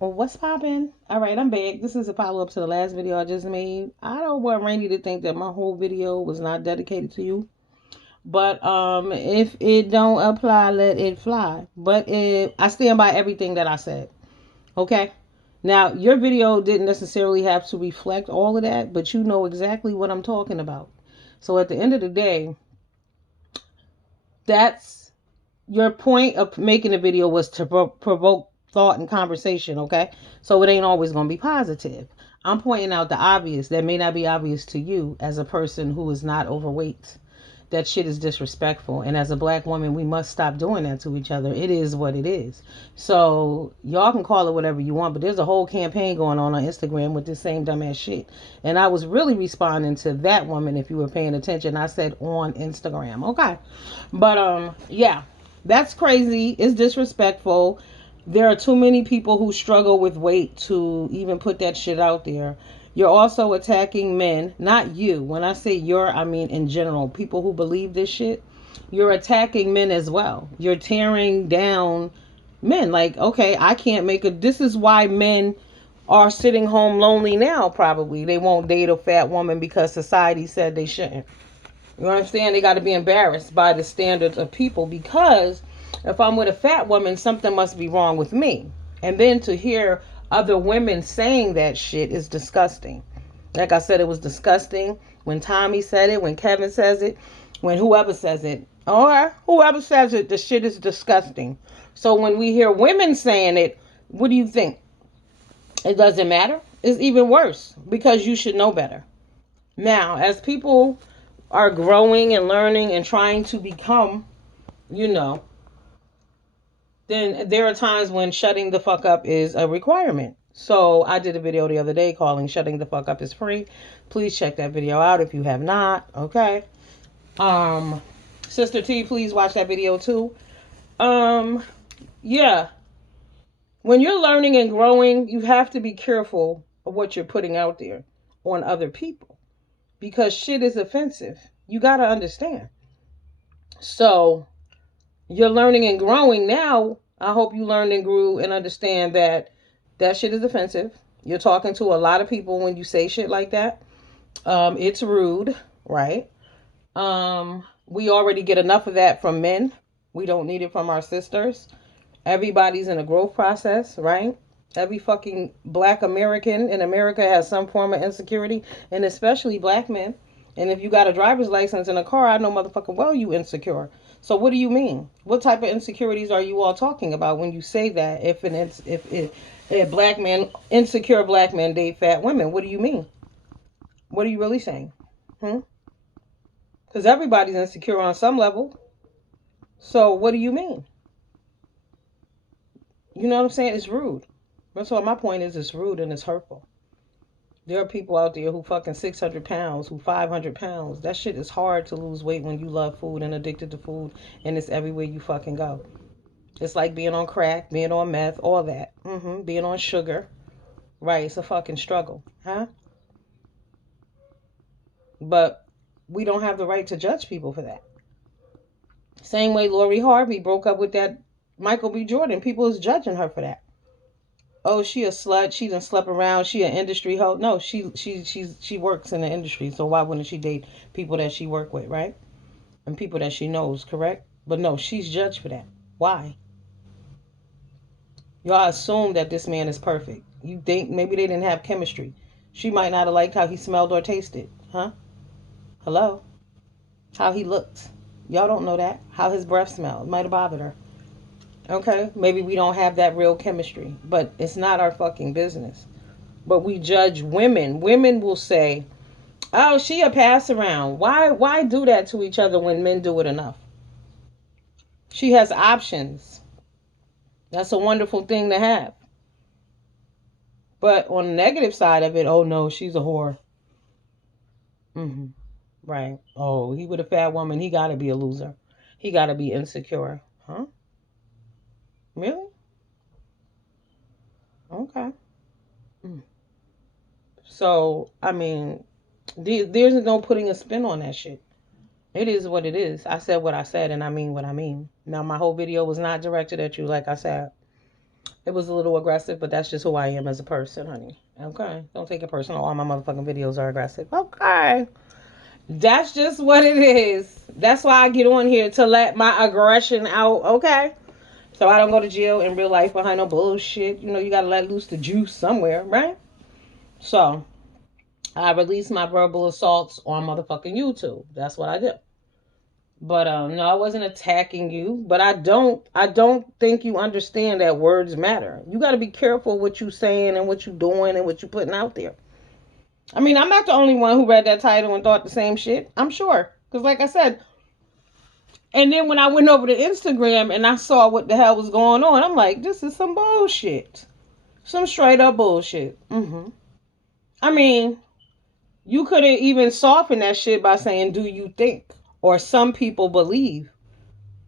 Well, what's poppin'? All right, I'm back. This is a follow up to the last video I just made. I don't want Randy to think that my whole video was not dedicated to you, but if it don't apply, let it fly. But I stand by everything that I said. Okay. Now, your video didn't necessarily have to reflect all of that, but you know exactly what I'm talking about. So at the end of the day, that's your point of making the video was to provoke thought and conversation, okay? So it ain't always going to be positive. I'm pointing out the obvious that may not be obvious to you as a person who is not overweight. That shit is disrespectful. And as a black woman, we must stop doing that to each other. It is what it is. So y'all can call it whatever you want, but there's a whole campaign going on Instagram with this same dumbass shit. And I was really responding to that woman, if you were paying attention. I said on Instagram. Okay. But yeah. That's crazy. It's disrespectful. There are too many people who struggle with weight to even put that shit out there. You're also attacking men, not you. When I say you're, I mean in general. People who believe this shit, you're attacking men as well. You're tearing down men. Like, okay, I can't make a. This is why men are sitting home lonely now, probably. They won't date a fat woman because society said they shouldn't. You understand? They got to be embarrassed by the standards of people because if I'm with a fat woman, something must be wrong with me. And then to hear other women saying that shit is disgusting. Like I said, it was disgusting when Tommy said it, when Kevin says it, when whoever says it, or whoever says it, the shit is disgusting. So when we hear women saying it, what do you think? It doesn't matter? It's even worse because you should know better. Now, as people are growing and learning and trying to become, you know, then there are times when shutting the fuck up is a requirement. So I did a video the other day calling shutting the fuck up is free. Please check that video out if you have not. Okay. Um, Sister T, please watch that video too. Um, yeah. When you're learning and growing, you have to be careful of what you're putting out there on other people because shit is offensive. You got to understand. So you're learning and growing now. I hope you learned and grew and understand that that shit is offensive. You're talking to a lot of people when you say shit like that. It's rude, right? We already get enough of that from men. We don't need it from our sisters. Everybody's in a growth process, right? Every fucking black American in America has some form of insecurity, and especially black men. And if you got a driver's license in a car, I know motherfucking well you insecure. So what do you mean? What type of insecurities are you all talking about when you say that? If a black man, insecure black men date fat women, what do you mean? What are you really saying? Hmm? Because everybody's insecure on some level. So what do you mean? You know what I'm saying? It's rude. That's what my point is. It's rude and it's hurtful. There are people out there who fucking 600 pounds, who 500 pounds. That shit is hard to lose weight when you love food and addicted to food and it's everywhere you fucking go. It's like being on crack, being on meth, all that. Being on sugar. Right, it's a fucking struggle. Huh? But we don't have the right to judge people for that. Same way Lori Harvey broke up with that Michael B. Jordan. People is judging her for that. Oh, she a slut. She done slept around. She an industry hoe. No, she works in the industry. So why wouldn't she date people that she work with, right? And people that she knows, correct? But no, she's judged for that. Why? Y'all assume that this man is perfect. You think maybe they didn't have chemistry. She might not have liked how he smelled or tasted, huh? Hello? How he looked. Y'all don't know that. How his breath smelled. Might have bothered her. Okay? Maybe we don't have that real chemistry. But it's not our fucking business. But we judge women. Women will say, oh, she a pass around. Why do that to each other when men do it enough? She has options. That's a wonderful thing to have. But on the negative side of it, oh no, she's a whore. hmm Right. Oh, he with a fat woman, he gotta be a loser. He gotta be insecure. Huh? Really? Okay. Mm. So, I mean, there's no putting a spin on that shit. It is what it is. I said what I said, and I mean what I mean. Now, my whole video was not directed at you, like I said. It was a little aggressive, but that's just who I am as a person, honey. Okay? Don't take it personal. All my motherfucking videos are aggressive. Okay. That's just what it is. That's why I get on here to let my aggression out, okay? So I don't go to jail in real life behind no bullshit. You know, you gotta let loose the juice somewhere, right? So I release my verbal assaults on motherfucking YouTube. That's what I did. But no, I wasn't attacking you. But I don't think you understand that words matter. You got to be careful what you saying and what you doing and what you putting out there. I mean, I'm not the only one who read that title and thought the same shit. I'm sure, because like I said, and then when I went over to Instagram and I saw what the hell was going on, I'm like, this is some bullshit, some straight up bullshit. I mean, you could have even softened that shit by saying, "Do you think?" or "Some people believe."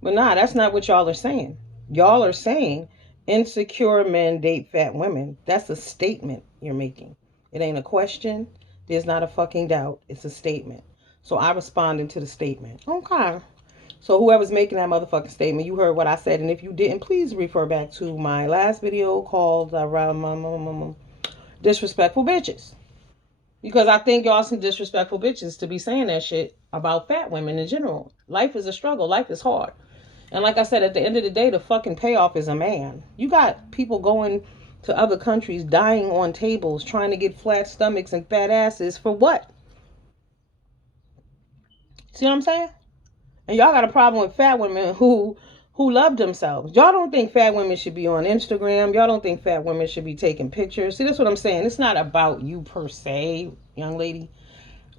But nah, that's not what y'all are saying. Y'all are saying insecure men date fat women. That's a statement you're making. It ain't a question. There's not a fucking doubt. It's a statement. So I responded to the statement. Okay. So whoever's making that motherfucking statement, you heard what I said. And if you didn't, please refer back to my last video called Disrespectful Bitches. Because I think y'all some disrespectful bitches to be saying that shit about fat women in general. Life is a struggle. Life is hard. And like I said, at the end of the day, the fucking payoff is a man. You got people going to other countries, dying on tables, trying to get flat stomachs and fat asses for what? See what I'm saying? And y'all got a problem with fat women who love themselves. Y'all don't think fat women should be on Instagram. Y'all don't think fat women should be taking pictures. See, that's what I'm saying. It's not about you per se, young lady.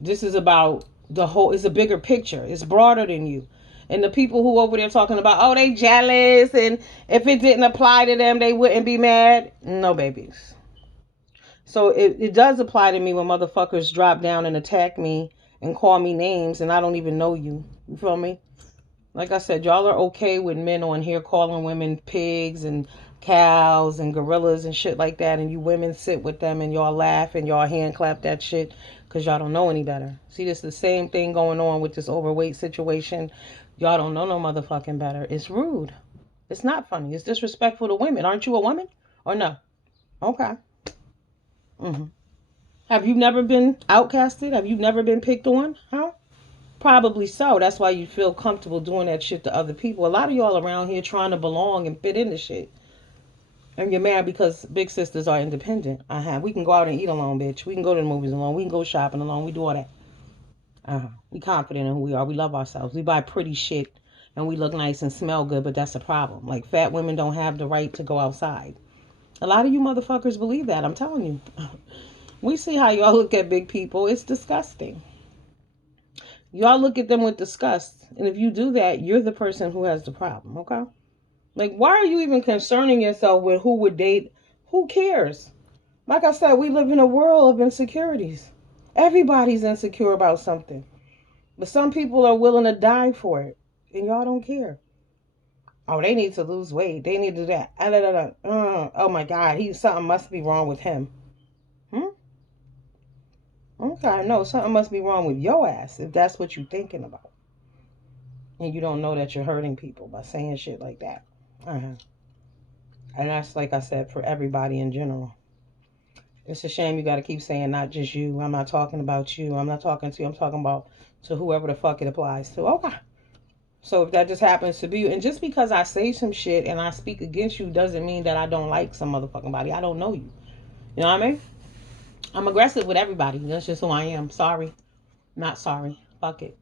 This is about the whole, it's a bigger picture. It's broader than you. And the people who over there talking about, oh, they jealous, and if it didn't apply to them, they wouldn't be mad. No, babies. So it does apply to me when motherfuckers drop down and attack me and call me names and I don't even know you. You feel me? Like I said, y'all are okay with men on here calling women pigs and cows and gorillas and shit like that, and you women sit with them and y'all laugh and y'all hand clap that shit because y'all don't know any better. See, this is the same thing going on with this overweight situation. Y'all don't know no motherfucking better. It's rude. It's not funny. It's disrespectful to women. Aren't you a woman? Or no? Okay. hmm Have you never been outcasted? Have you never been picked on? Huh? Probably so. That's why you feel comfortable doing that shit to other people. A lot of y'all around here trying to belong and fit into shit. And you're mad because big sisters are independent. We can go out and eat alone, bitch. We can go to the movies alone. We can go shopping alone. We do all that. We confident in who we are. We love ourselves. We buy pretty shit and we look nice and smell good, but that's a problem. Like fat women don't have the right to go outside. A lot of you motherfuckers believe that. I'm telling you. We see how y'all look at big people. It's disgusting. Y'all look at them with disgust. And if you do that, you're the person who has the problem, okay? Like, why are you even concerning yourself with who would date? Who cares? Like I said, we live in a world of insecurities. Everybody's insecure about something. But some people are willing to die for it. And y'all don't care. Oh, they need to lose weight. They need to do that. Oh my God, something must be wrong with him. Hmm? Okay, no, something must be wrong with your ass if that's what you're thinking about. And you don't know that you're hurting people by saying shit like that. Uh-huh. And that's like I said for everybody in general. It's a shame you got to keep saying not just you. I'm not talking about you. I'm not talking to you. I'm talking about to whoever the fuck it applies to. Okay. So if that just happens to be you, and just because I say some shit and I speak against you doesn't mean that I don't like some motherfucking body. I don't know you. You know what I mean? I'm aggressive with everybody. That's just who I am. Sorry. Not sorry. Fuck it.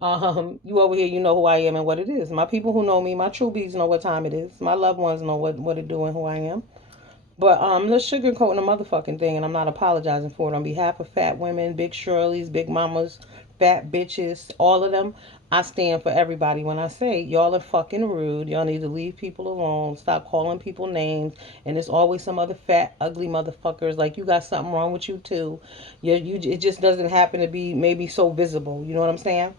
You over here, you know who I am and what it is. My people who know me, my true bees know what time it is. My loved ones know what it do and who I am. But let's sugarcoat the motherfucking thing, and I'm not apologizing for it on behalf of fat women, big Shirleys, big mamas, fat bitches, all of them. I stand for everybody when I say y'all are fucking rude. Y'all need to leave people alone. Stop calling people names. And there's always some other fat, ugly motherfuckers like you got something wrong with you too. It just doesn't happen to be maybe so visible. You know what I'm saying?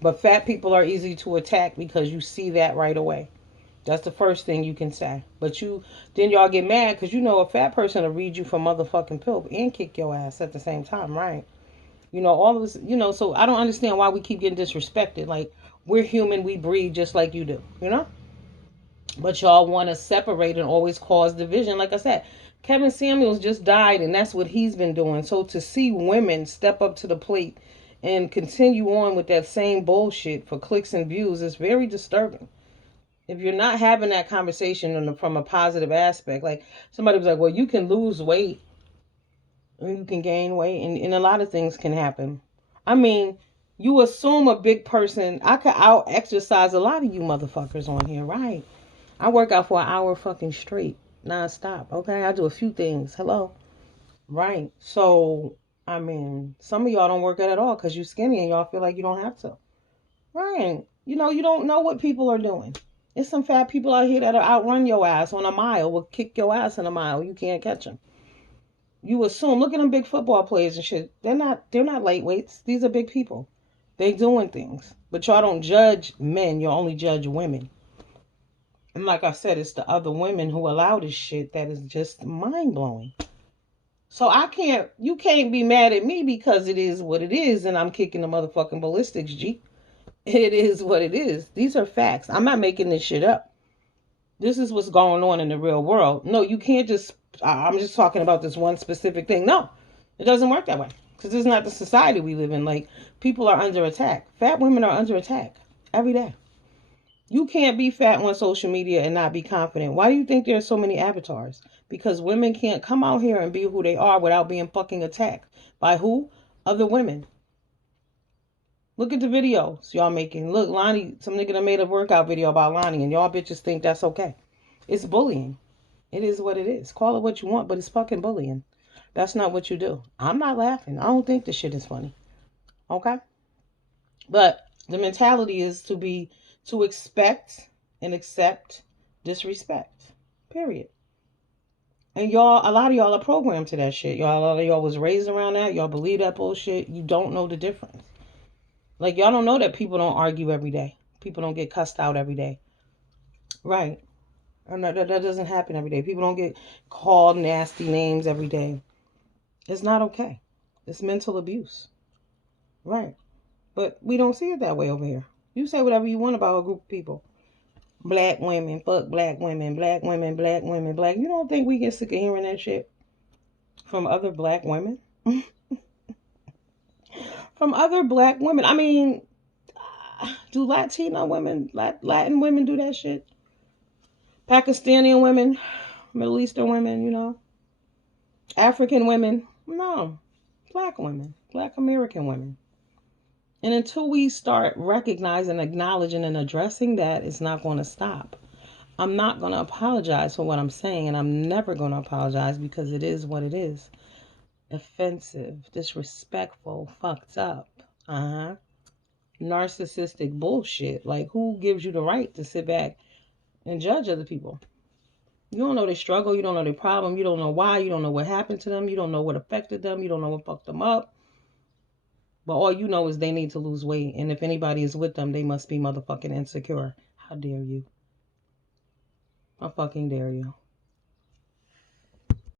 But fat people are easy to attack because you see that right away. That's the first thing you can say. But then y'all get mad because you know a fat person will read you for motherfucking pilk and kick your ass at the same time, right? You know, all of this, so I don't understand why we keep getting disrespected. Like, we're human, we breathe just like you do, you know? But y'all want to separate and always cause division. Like I said, Kevin Samuels just died, and that's what he's been doing. So to see women step up to the plate and continue on with that same bullshit for clicks and views is very disturbing. If you're not having that conversation from a positive aspect, like somebody was like, well, you can lose weight and you can gain weight, and a lot of things can happen. I mean, you assume a big person. I could out exercise a lot of you motherfuckers on here, right? I work out for an hour fucking straight, non-stop. Okay, I do a few things. Hello, right? So, I mean, some of y'all don't work out at all because you're skinny and y'all feel like you don't have to. Right? You know, you don't know what people are doing. There's some fat people out here that'll outrun your ass on a mile, will kick your ass in a mile. You can't catch them. You assume. Look at them big football players and shit. They're not lightweights. These are big people. They doing things. But y'all don't judge men. You only judge women. And like I said, it's the other women who allow this shit that is just mind blowing. So you can't be mad at me because it is what it is and I'm kicking the motherfucking ballistics, G. It is what it is. These are facts. I'm not making this shit up. This is what's going on in the real world. No, you can't just, I'm just talking about this one specific thing. No, it doesn't work that way. Because this is not the society we live in. Like, people are under attack. Fat women are under attack every day. You can't be fat on social media and not be confident. Why do you think there are so many avatars? Because women can't come out here and be who they are without being fucking attacked. By who? Other women. Look at the videos y'all making. Look, Lonnie, some nigga that made a workout video about Lonnie and y'all bitches think that's okay. It's bullying. It is what it is. Call it what you want, but it's fucking bullying. That's not what you do. I'm not laughing. I don't think this shit is funny. Okay? But the mentality is to expect and accept disrespect. Period. And y'all, a lot of y'all are programmed to that shit. Y'all, a lot of y'all was raised around that. Y'all believe that bullshit. You don't know the difference. Like, y'all don't know that people don't argue every day. People don't get cussed out every day. Right. And that doesn't happen every day. People don't get called nasty names every day. It's not okay. It's mental abuse. Right. But we don't see it that way over here. You say whatever you want about a group of people. Black women, fuck black women, black women, black women, black. You don't think we get sick of hearing that shit from other black women? From other black women. I mean, do Latino women, Latin women do that shit? Pakistani women, Middle Eastern women, you know? African women? No. Black women, Black American women. And until we start recognizing, acknowledging, and addressing that, it's not going to stop. I'm not going to apologize for what I'm saying, and I'm never going to apologize because it is what it is. Offensive, disrespectful, fucked up. Narcissistic bullshit. Like, who gives you the right to sit back and judge other people? You don't know their struggle. You don't know their problem. You don't know why. You don't know what happened to them. You don't know what affected them. You don't know what fucked them up. But all you know is they need to lose weight. And if anybody is with them, they must be motherfucking insecure. How dare you? I fucking dare you.